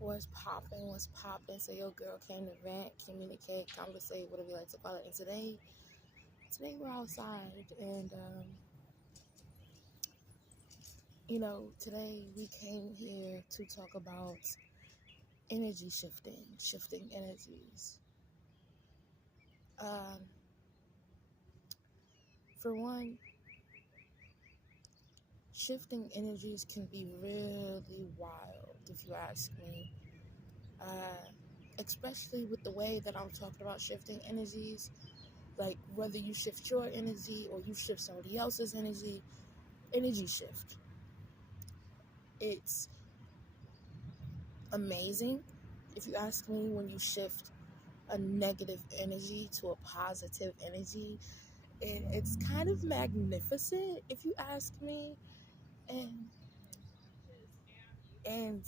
What's popping? So your girl came to vent, communicate, conversate, whatever you like to call it. And today we're outside, and today we came here to talk about energy shifting energies. Um, for one, shifting energies can be really wild, if you ask me. Uh, Especially with the way that I'm talking about shifting energies. Like whether you shift your energy or you shift somebody else's energy shift. It's amazing, if you ask me, when you shift a negative energy to a positive energy. It's kind of magnificent, if you ask me. And and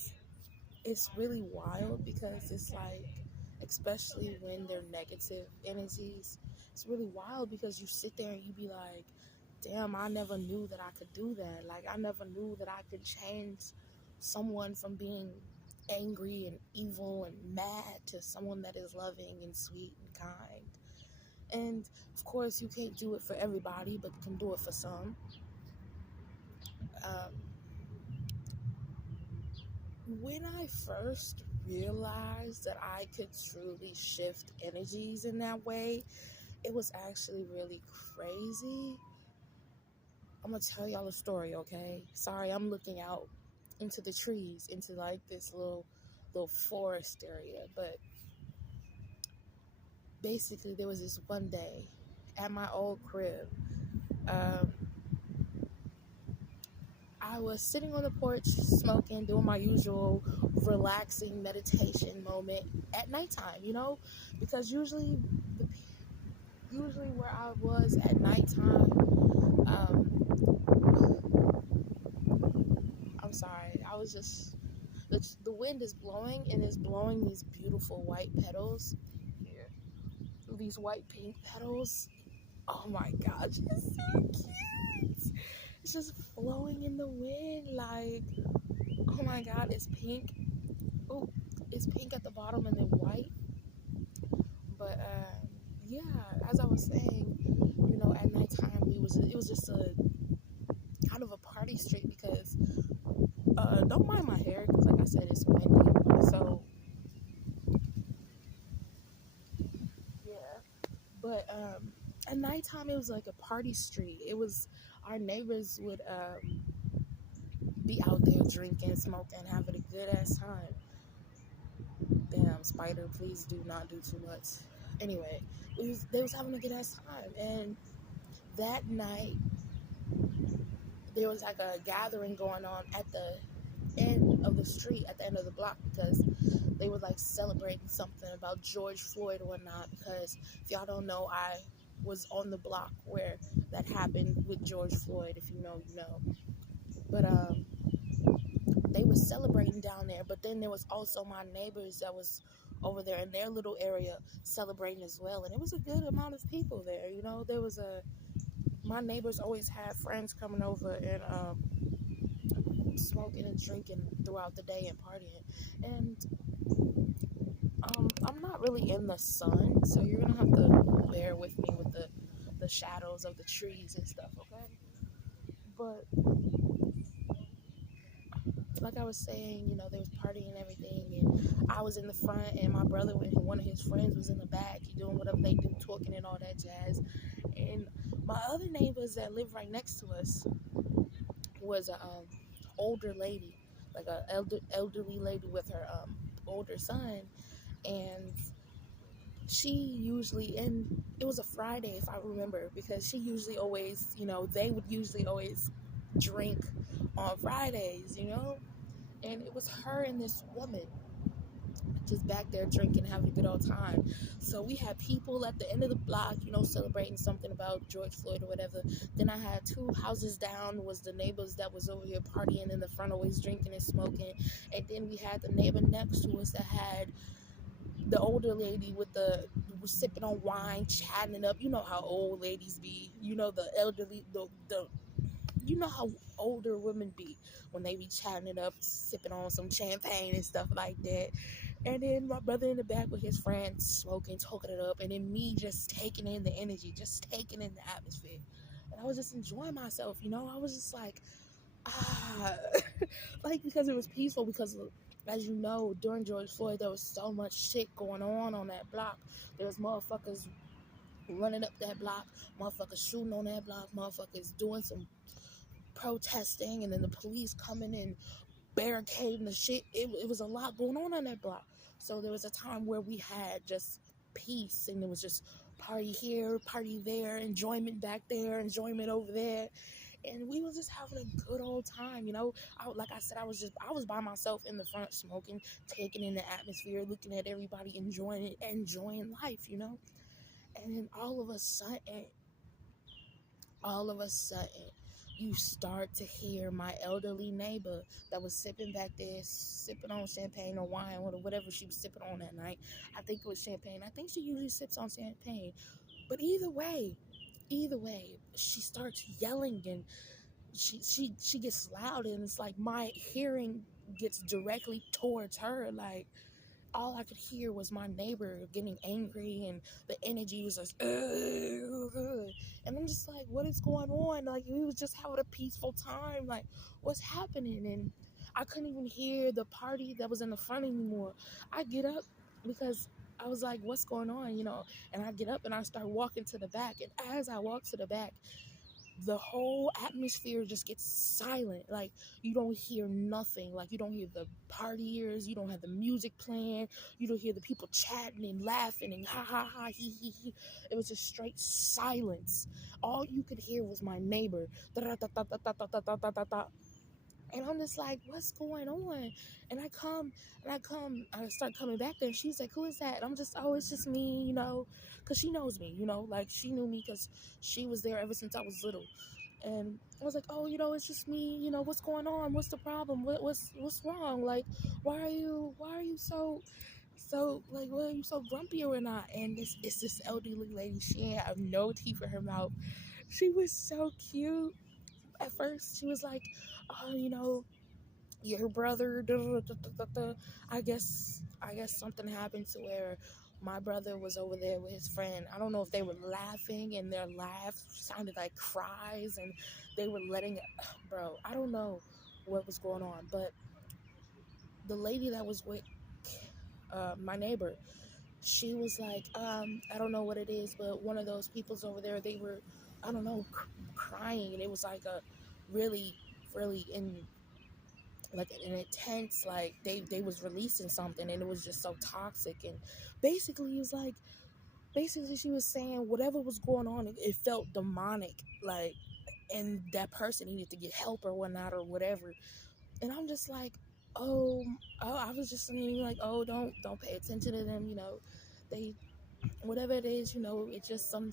it's really wild because it's like, especially when they're negative energies, it's really wild because you sit there and you be like, damn, I never knew that I could do that. Like, I never knew that I could change someone from being angry and evil and mad to someone that is loving and sweet and kind. And of course, you can't do it for everybody, but you can do it for some. Um, when I first realized that I could truly shift energies in that way, it was actually really crazy. I'm gonna tell y'all a story, okay? Sorry, I'm looking out into the trees, into like this little forest area. But basically, there was this one day at my old crib. Um, I was sitting on the porch smoking, doing my usual relaxing meditation moment at nighttime, because usually where I was at nighttime, I'm sorry, I was just, the wind is blowing and it's blowing these beautiful white petals here, these white pink petals. Oh my gosh, it's so cute. It's just flowing in the wind, like, oh my god, it's pink. Oh, it's pink at the bottom and then white. But yeah, as I was saying, at nighttime it was just a kind of a party street because don't mind my hair because, like I said, it's windy. So yeah, but at nighttime it was like a party street. It was, our neighbors would be out there drinking, smoking, having a good ass time. Damn, spider, please do not do too much. Anyway, they was having a good ass time, and that night there was like a gathering going on at the end of the street, at the end of the block, because they were like celebrating something about George Floyd or whatnot. Because if y'all don't know, I was on the block where that happened with George Floyd. If you know, you know. But they were celebrating down there. But then there was also my neighbors that was over there in their little area celebrating as well, and it was a good amount of people there. There was my neighbors always had friends coming over and smoking and drinking throughout the day and partying. And I'm not really in the sun, so you're gonna have to bear with me with the shadows of the trees and stuff, okay? But like I was saying, there was partying and everything, and I was in the front, and my brother and one of his friends was in the back, doing whatever they do, talking and all that jazz. And my other neighbors that live right next to us was a older lady, like a elderly lady with her older son. And she usually, and it was a Friday if I remember, because she usually always, they would usually always drink on Fridays, and it was her and this woman just back there drinking, having a good old time. So we had people at the end of the block, celebrating something about George Floyd or whatever. Then I had 2 houses down was the neighbors that was over here partying in the front, always drinking and smoking. And then we had the neighbor next to us that had the older lady with was sipping on wine, chatting it up. You know how old ladies be. The elderly, the you know how older women be when they be chatting it up, sipping on some champagne and stuff like that. And then my brother in the back with his friends smoking, talking it up, and then me just taking in the energy, just taking in the atmosphere. And I was just enjoying myself, you know. I was just like, ah, like because it was peaceful. Because as you know, during George Floyd, there was so much shit going on that block. There was motherfuckers running up that block, motherfuckers shooting on that block, motherfuckers doing some protesting, and then the police coming and barricading the shit. It was a lot going on that block. So there was a time where we had just peace, and it was just party here, party there, enjoyment back there, enjoyment over there, and we was just having a good old time, you know. Like I said, I was by myself in the front smoking, taking in the atmosphere, looking at everybody enjoying it, enjoying life, you know. And then all of a sudden, you start to hear my elderly neighbor that was sipping back there, sipping on champagne or wine or whatever she was sipping on that night. I think it was champagne. I think she usually sips on champagne. But either way, she starts yelling, and she gets loud, and it's like my hearing gets directly towards her. Like, all I could hear was my neighbor getting angry, and the energy was just, and I'm just like, what is going on? Like, we was just having a peaceful time. Like, what's happening? And I couldn't even hear the party that was in the front anymore. I get up because I was like, what's going on? You know, and I get up and I start walking to the back. And as I walk to the back, the whole atmosphere just gets silent. Like, you don't hear nothing. Like, you don't hear the partiers, you don't have the music playing, you don't hear the people chatting and laughing and ha ha ha he he he. It was just straight silence. All you could hear was my neighbor, da da da da da da da da da da da. And I'm just like, what's going on? And I start coming back there. And she's like, who is that? And I'm just, oh, it's just me, you know, because she knows me, you know, like she knew me because she was there ever since I was little. And I was like, oh, you know, it's just me, you know, what's going on? What's the problem? What's wrong? Like, why are you so like, why are you so grumpy or not? And it's this elderly lady. She ain't have no teeth in her mouth. She was so cute. At first, she was like, oh, you know, your brother, da, da, da, da, da, da. I guess something happened to where my brother was over there with his friend. I don't know if they were laughing and their laugh sounded like cries, and they were letting it, bro, I don't know what was going on. But the lady that was with my neighbor, she was like, I don't know what it is, but one of those people's over there, they were, I don't know, crying, and it was like a really, really in like an intense, like they was releasing something, and it was just so toxic. And basically it was like, basically she was saying whatever was going on, it felt demonic, like, and that person needed to get help or whatnot or whatever. And I'm just like, oh, I was just saying like, oh, don't pay attention to them, you know, they, whatever it is, you know, it's just and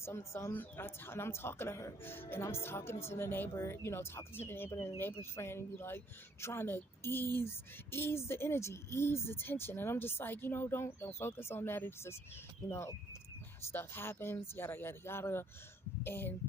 I'm talking to her, and I'm talking to the neighbor, you know, talking to the neighbor and the neighbor's friend, and be like, trying to ease the energy, ease the tension. And I'm just like, you know, don't focus on that. It's just, you know, stuff happens, yada yada yada. And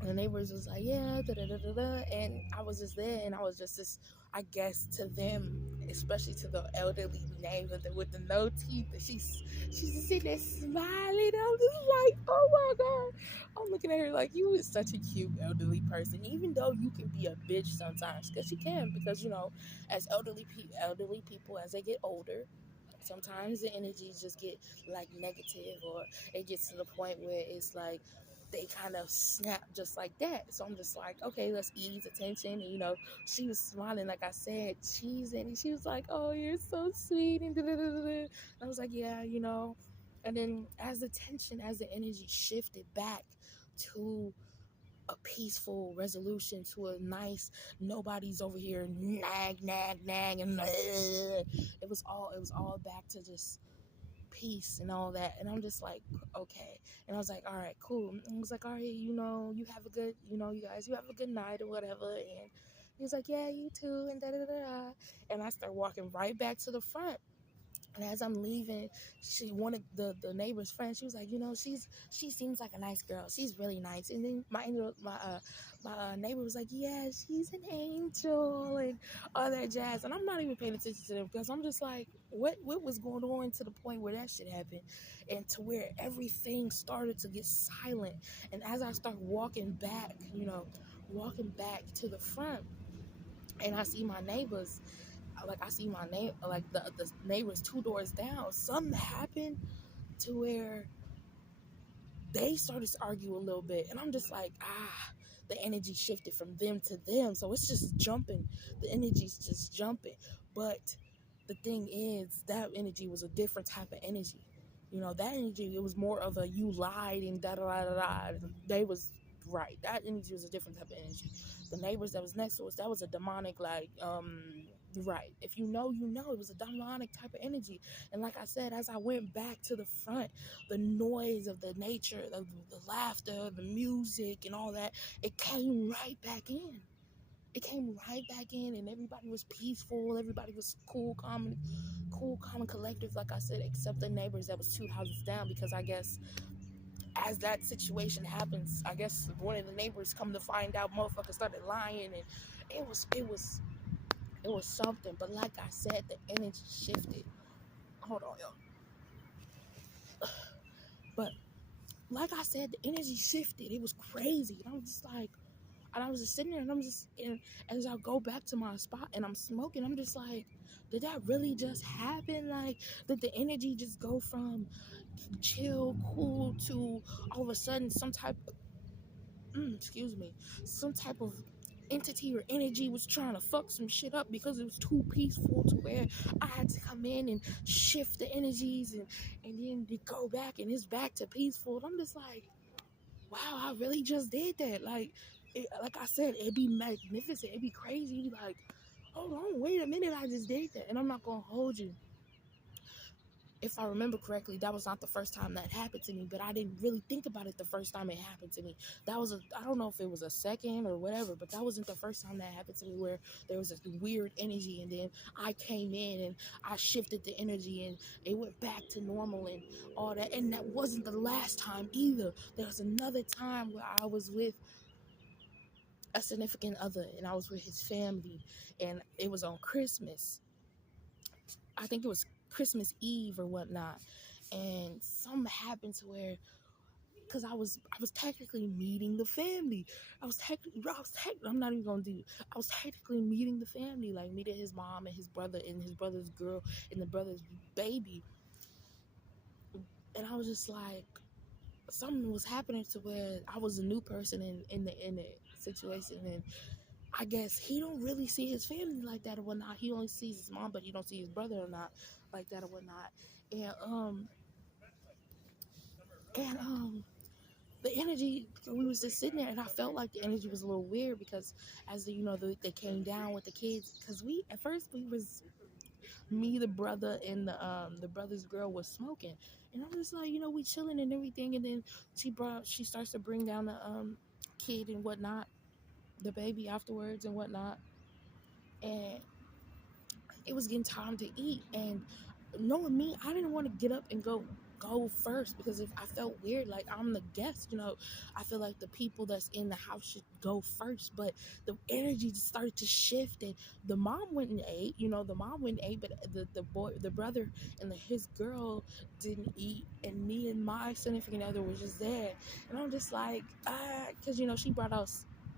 the neighbors was like, yeah, da da da da da. And I was just there, and I was just this, I guess to them, especially to the elderly neighbor with the no teeth, and she's just sitting there smiling. I'm just like, oh my god. I'm looking at her like, you is such a cute elderly person, even though you can be a bitch sometimes, because you can, because you know, as elderly people, as they get older, sometimes the energies just get like negative, or it gets to the point where it's like they kind of snap just like that. So I'm just like, okay, let's ease the tension. And, you know, she was smiling, like I said, cheesing, and she was like, oh, you're so sweet, and da da da da. I was like, yeah, you know. And then as the tension, as the energy shifted back to a peaceful resolution, to a nice, nobody's over here nag and it was all back to just peace and all that. And I'm just like, okay. And I was like, all right, cool. And I was like, all right, you know, you have a good, you know, you guys, you have a good night or whatever. And he was like, yeah, you too, and da da da da. And I start walking right back to the front. And as I'm leaving, one of the neighbor's friends, she was like, she seems like a nice girl. She's really nice. And then my neighbor was like, yeah, she's an angel and all that jazz. And I'm not even paying attention to them because I'm just like, what was going on to the point where that shit happened, and to where everything started to get silent. And as I start walking back to the front, and I see my neighbors, like I see my neighbor, like the neighbors 2 doors down. Something happened to where they started to argue a little bit, and I'm just like, the energy shifted from them to them, so it's just jumping. The energy's just jumping, but the thing is, that energy was a different type of energy. That energy, it was more of a you lied and da da da da da. They was right. That energy was a different type of energy. The neighbors that was next to us, that was a demonic, like, right. If you know, it was a demonic type of energy. And like I said, as I went back to the front, the noise of the nature, the laughter, the music, and all that, it came right back in. It came right back in, and everybody was peaceful. Everybody was cool, calm, and collective, like I said, except the neighbors that was 2 houses down. Because I guess as that situation happens, I guess one of the neighbors come to find out, motherfuckers started lying, and it was something. But like I said, the energy shifted. Hold on, yo. But like I said, the energy shifted. It was crazy. And I'm just like, and I was just sitting there, and and as I go back to my spot and I'm smoking, I'm just like, did that really just happen? Like, did the energy just go from chill, cool to all of a sudden some type of entity or energy was trying to fuck some shit up because it was too peaceful to where I had to come in and shift the energies, and then they go back and it's back to peaceful. And I'm just like, wow, I really just did that. Like I said, it'd be magnificent. It'd be crazy. It'd be like, hold on, wait a minute, I just did that. And I'm not going to hold you. If I remember correctly, that was not the first time that happened to me, but I didn't really think about it the first time it happened to me. I don't know if it was a second or whatever, but that wasn't the first time that happened to me, where there was a weird energy, and then I came in and I shifted the energy and it went back to normal and all that. And that wasn't the last time either. There was another time where I was with a significant other, and I was with his family, and it was on Christmas. I think it was Christmas Eve or whatnot, and something happened to where, because I was technically meeting the family. I'm not even gonna do. I was technically meeting the family, like meeting his mom and his brother and his brother's girl and the brother's baby, and I was just like, something was happening to where I was a new person in the situation, and I guess he don't really see his family like that or whatnot. He only sees his mom, but he don't see his brother or not like that or whatnot. And the energy, we was just sitting there, and I felt like the energy was a little weird because as they came down with the kids, because we at first we was me, the brother, and the brother's girl was smoking, and I'm just like, we chilling and everything, and then she starts to bring down the kid and whatnot, the baby afterwards and whatnot, and it was getting time to eat. And knowing me, I didn't want to get up and go first, because if I felt weird, like I'm the guest, I feel like the people that's in the house should go first. But the energy just started to shift, and the mom went and ate, but the brother and his girl didn't eat, and me and my significant other was just there. And I'm just like, because she brought out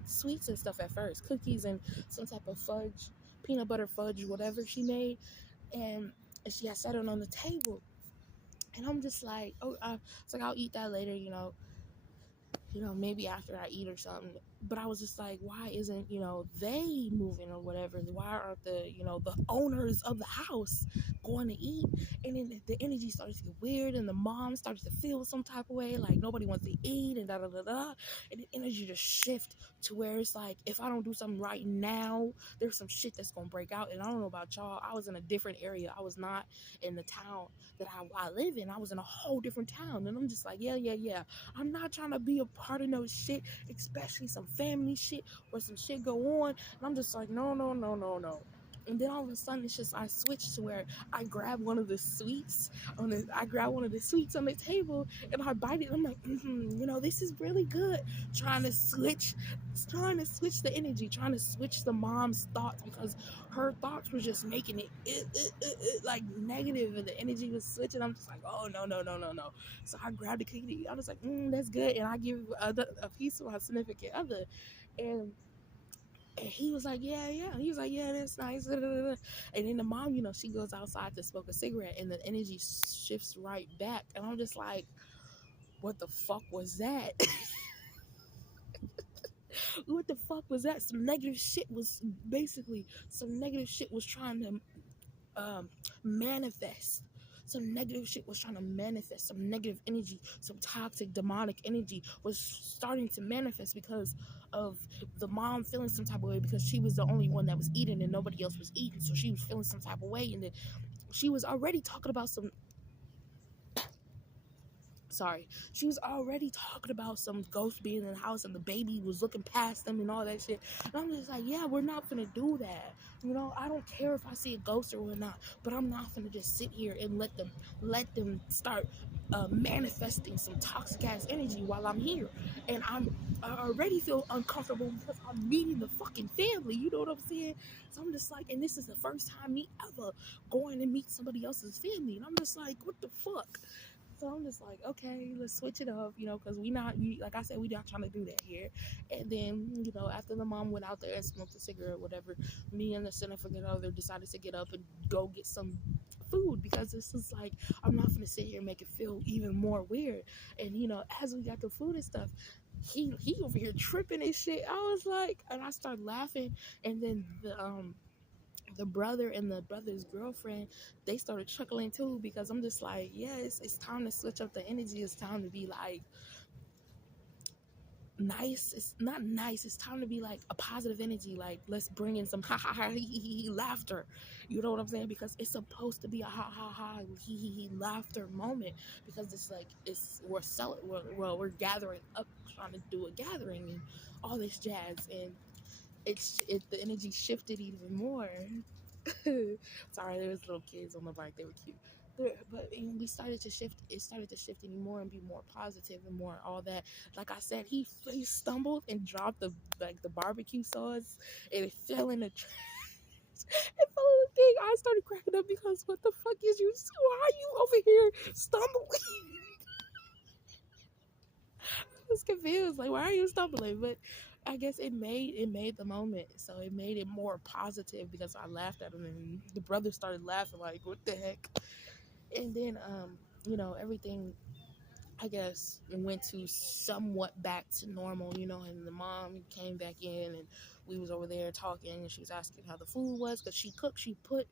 sweets and stuff at first, cookies and some type of fudge, peanut butter fudge, whatever she made, and she had set it on the table. And I'm just like, it's like, I'll eat that later, maybe after I eat or something. But I was just like, why isn't, they moving or whatever? Why aren't the owners of the house going to eat? And then the energy started to get weird, and the mom started to feel some type of way, like nobody wants to eat, and da da da da. And the energy just shift to where it's like, if I don't do something right now, there's some shit that's gonna break out. And I don't know about y'all, I was in a different area. I was not in the town that I live in. I was in a whole different town, and I'm just like, yeah. I'm not trying to be a part of no shit, especially some family shit where some shit go on. And I'm just like, no. And then all of a sudden, it's just I switched to where I grab one of the sweets I grab one of the sweets on the table and I bite it. I'm like, this is really good. Trying to switch, trying to switch the energy, trying to switch the mom's thoughts because her thoughts were just making it like negative, and the energy was switching. I'm just like, oh no no no no no. So I grabbed the cookie. I was like, that's good, and I give a piece of my significant other, and he was like, yeah, yeah. He was like, yeah, that's nice. And then the mom, she goes outside to smoke a cigarette, and the energy shifts right back. And I'm just like, what the fuck was that? What the fuck was that? Some negative shit was trying to manifest. Some negative shit was trying to manifest. Some negative energy, some toxic demonic energy was starting to manifest because of the mom feeling some type of way because she was the only one that was eating and nobody else was eating. So she was feeling some type of way, and then she was already talking about she was already talking about some ghost being in the house and the baby was looking past them and all that shit. And I'm just like, yeah, we're not gonna do that. I don't care if I see a ghost or whatnot, but I'm not gonna just sit here and let them start manifesting some toxic ass energy while I'm here. And I already feel uncomfortable because I'm meeting the fucking family. You know what I'm saying? So I'm just like, and this is the first time me ever going to meet somebody else's family, and I'm just like, what the fuck? So I'm just like, okay, let's switch it up, because like I said, we not trying to do that here. And then, after the mom went out there and smoked a cigarette, whatever, me and the significant other decided to get up and go get some food because this is like, I'm not gonna sit here and make it feel even more weird. And as we got the food and stuff, he over here tripping and shit. I was like, and I started laughing, and then the brother and the brother's girlfriend, they started chuckling too because I'm just like, yeah, it's time to switch up the energy. It's time to be like nice. It's not nice. It's time to be like a positive energy. Like, let's bring in some ha ha ha he laughter. You know what I'm saying? Because it's supposed to be a ha ha ha he laughter moment because it's like we're gathering up, trying to do a gathering and all this jazz, and the energy shifted even more. Sorry, there was little kids on the bike. They were cute. But we started to shift. It started to shift anymore and be more positive and more all that. Like I said, he stumbled and dropped the barbecue sauce, and it fell in the trash. It fell in the thing. I started cracking up because what the fuck is you? Why are you over here stumbling? I was confused. Like, why are you stumbling? But I guess it made the moment, so it made it more positive because I laughed at him, and the brother started laughing like, "What the heck?" And then, everything, I guess, went to somewhat back to normal, and the mom came back in, and we was over there talking, and she was asking how the food was because she cooked. She put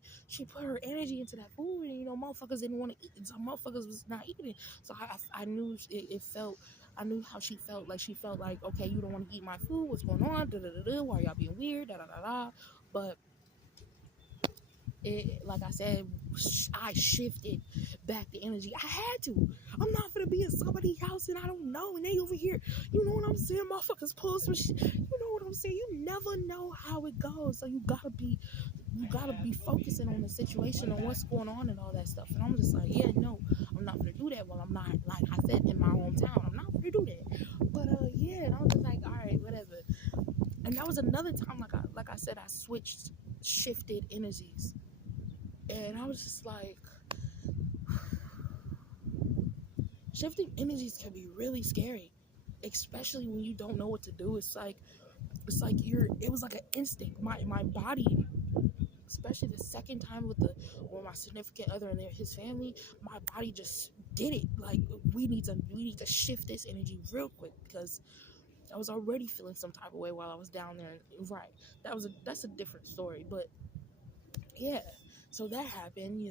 her energy into that food, and motherfuckers didn't want to eat. Some motherfuckers was not eating. So I knew it felt. I knew how she felt. Like, she felt like, okay, you don't want to eat my food. What's going on? Da da da da. Why y'all being weird? Da da da da. But like I said, I shifted back the energy. I had to. I'm not gonna be in somebody's house and I don't know, and they over here. You know what I'm saying? Motherfuckers pull some shit. You know what I'm saying? You never know how it goes, so you gotta be focusing on the situation and what's going on and all that stuff. And I'm just like, yeah, no, I'm not gonna do that. Well, I'm not, like I said, in my hometown. I'm not gonna do that. But yeah, and I was just like, all right, whatever. And that was another time, like I said, I shifted energies. And I was just like, shifting energies can be really scary, especially when you don't know what to do. It's like it was like an instinct. My body, especially the second time with my significant other and his family, my body just did it. Like, we need to shift this energy real quick because I was already feeling some type of way while I was down there. Right. That's a different story, but yeah. So that happened.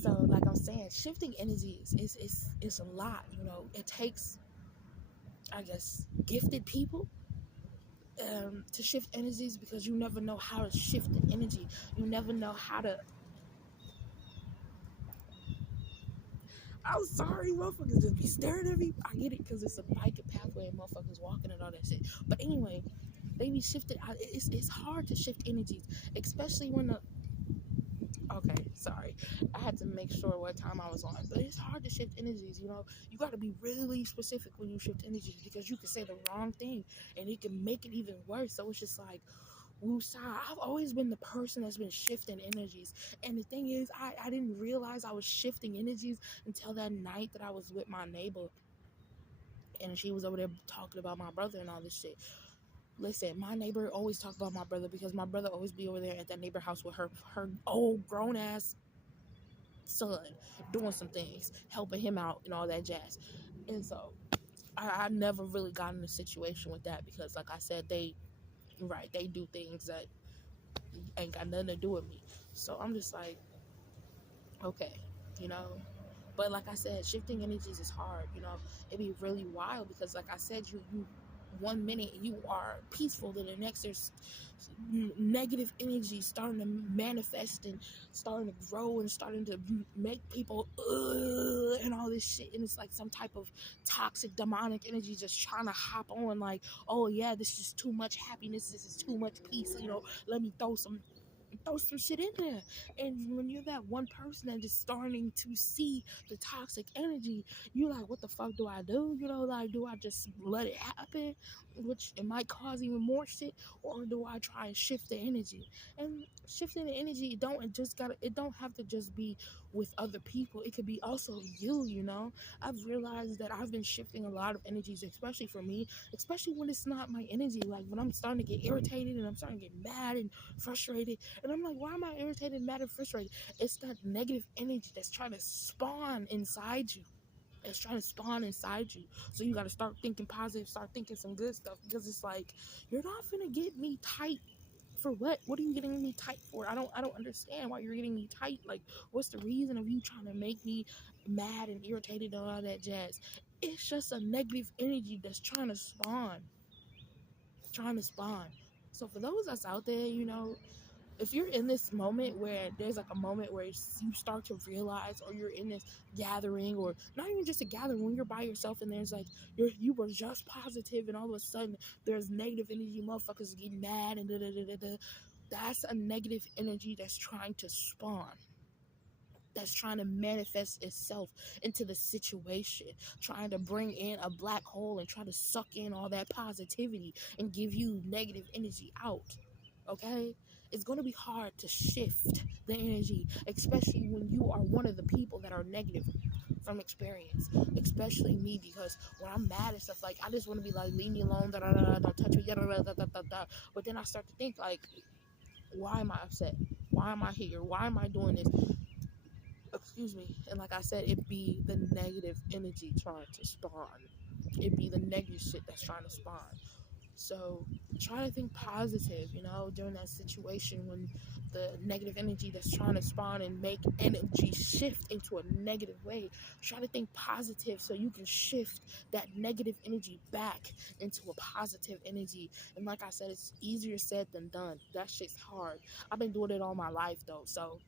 So, like I'm saying, shifting energies is a lot. It takes, I guess, gifted people to shift energies because you never know how to shift an energy. You never know how to. I'm sorry, motherfuckers just be staring at me. I get it because it's a bike and pathway and motherfuckers walking and all that shit. But anyway, They be shifted. It's hard to shift energies, especially when the okay, sorry. I had to make sure what time I was on. But it's hard to shift energies, you know. You got to be really specific when you shift energies because you can say the wrong thing and it can make it even worse. So it's just like, woosah. I've always been the person that's been shifting energies. And the thing is, I didn't realize I was shifting energies until that night that I was with my neighbor. And she was over there talking about my brother and all this shit. Listen, my neighbor always talk about my brother because my brother always be over there at that neighbor house with her old grown ass son doing some things, helping him out and all that jazz. And so I never really got in a situation with that because like I said, they do things that ain't got nothing to do with me. So I'm just like, okay, you know. But like I said, shifting energies is hard, you know. It'd be really wild because like I said, you 1 minute you are peaceful, then the next there's negative energy starting to manifest and starting to grow and starting to make people and all this shit, and it's like some type of toxic demonic energy just trying to hop on like, oh yeah, this is too much happiness, this is too much peace, you know, let me throw some shit in there. And when you're that one person that is starting to see the toxic energy, you're like, what the fuck do I do? You know, like, do I just let it happen, which it might cause even more shit, or do I try and shift the energy? And shifting the energy, it don't have to just be with other people. It could be also you, you know. I've realized that I've been shifting a lot of energies, especially for me, especially when it's not my energy. Like when I'm starting to get irritated and I'm starting to get mad and frustrated, and I'm like, why am I irritated, mad, and frustrated? It's that negative energy that's trying to spawn inside you. It's trying to spawn inside you. So you got to start thinking positive, start thinking some good stuff, because it's like, you're not gonna get me tight for what? What are you getting me tight for? I don't understand why you're getting me tight. Like, what's the reason of you trying to make me mad and irritated and all that jazz? It's just a negative energy that's trying to spawn. So for those that's out there, you know, if you're in this moment where there's like a moment where you start to realize, or you're in this gathering, or not even just a gathering, when you're by yourself and there's like you were just positive and all of a sudden there's negative energy, motherfuckers getting mad and da da da da da, that's a negative energy that's trying to spawn, that's trying to manifest itself into the situation, trying to bring in a black hole and try to suck in all that positivity and give you negative energy out. Okay? It's going to be hard to shift the energy, especially when you are one of the people that are negative from experience, especially me, because when I'm mad and stuff, like, I just want to be like, leave me alone, da, da, da, da, don't touch me, da, da, da, da, da, da. But then I start to think, like, why am I upset? Why am I here? Why am I doing this? Excuse me. And like I said, it be the negative energy trying to spawn. It be the negative shit that's trying to spawn. So try to think positive, you know, during that situation when the negative energy that's trying to spawn and make energy shift into a negative way. Try to think positive so you can shift that negative energy back into a positive energy. And like I said, it's easier said than done. That shit's hard. I've been doing it all my life though, so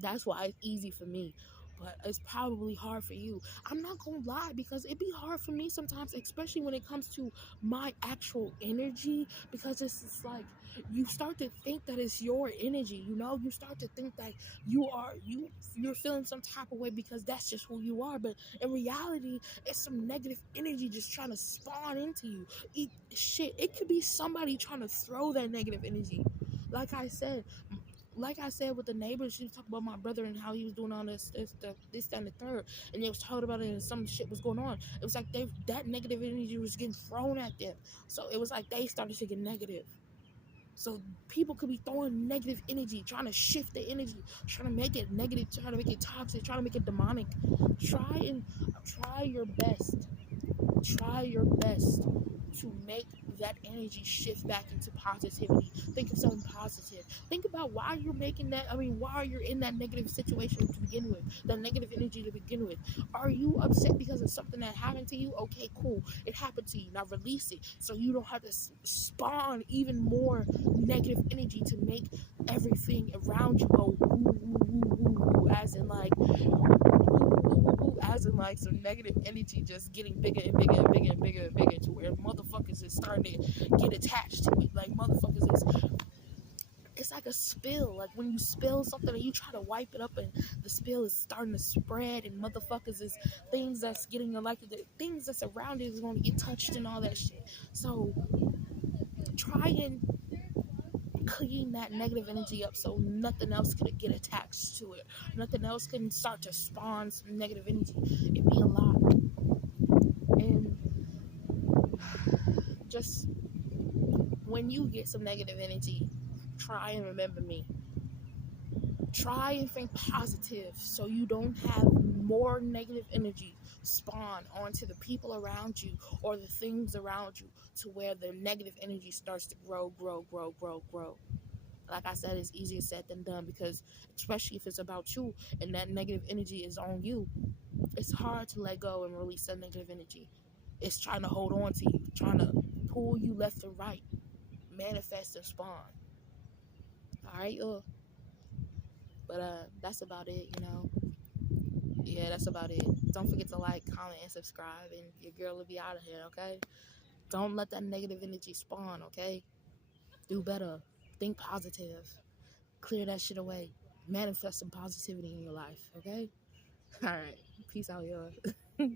that's why it's easy for me, but it's probably hard for you. I'm not gonna lie, because it be hard for me sometimes, especially when it comes to my actual energy, because it's just like you start to think that it's your energy, you know. You start to think that you're feeling some type of way because that's just who you are, but in reality it's some negative energy just trying to spawn into you. It could be somebody trying to throw that negative energy. like I said with the neighbors, she was talking about my brother and how he was doing all this, that, and the third, and they was told about it, and some shit was going on. It was like that negative energy was getting thrown at them, so it was like they started to get negative. So people could be throwing negative energy, trying to shift the energy, trying to make it negative, trying to make it toxic, trying to make it demonic. Try your best. Try your best to make that energy shift back into positivity. Think of something positive. Think about why you're why you're in that negative situation to begin with, that negative energy to begin with. Are you upset because of something that happened to you? Okay, cool. It happened to you. Now release it so you don't have to spawn even more negative energy to make everything around you go woo, woo, woo, woo, woo, as in like like some negative energy just getting bigger and bigger and bigger and bigger and bigger to where motherfuckers is starting to get attached to it. Like motherfuckers is, it's like a spill. Like when you spill something and you try to wipe it up and the spill is starting to spread and motherfuckers is things that's getting elected, things that's around it is going to get touched and all that shit. So try and clean that negative energy up so nothing else can get attached to it. Nothing else can start to spawn some negative energy. It'd be a lot. And just when you get some negative energy, try and remember me. Try and think positive so you don't have more negative energy spawn onto the people around you or the things around you to where the negative energy starts to grow. Like I said, it's easier said than done because especially if it's about you and that negative energy is on you, it's hard to let go and release that negative energy. It's trying to hold on to you, trying to pull you left and right, manifest and spawn. All right, but that's about it, you know. Yeah, that's about it. Don't forget to like, comment, and subscribe, and your girl will be out of here, okay? Don't let that negative energy spawn, okay? Do better. Think positive. Clear that shit away. Manifest some positivity in your life, okay? All right. Peace out, y'all.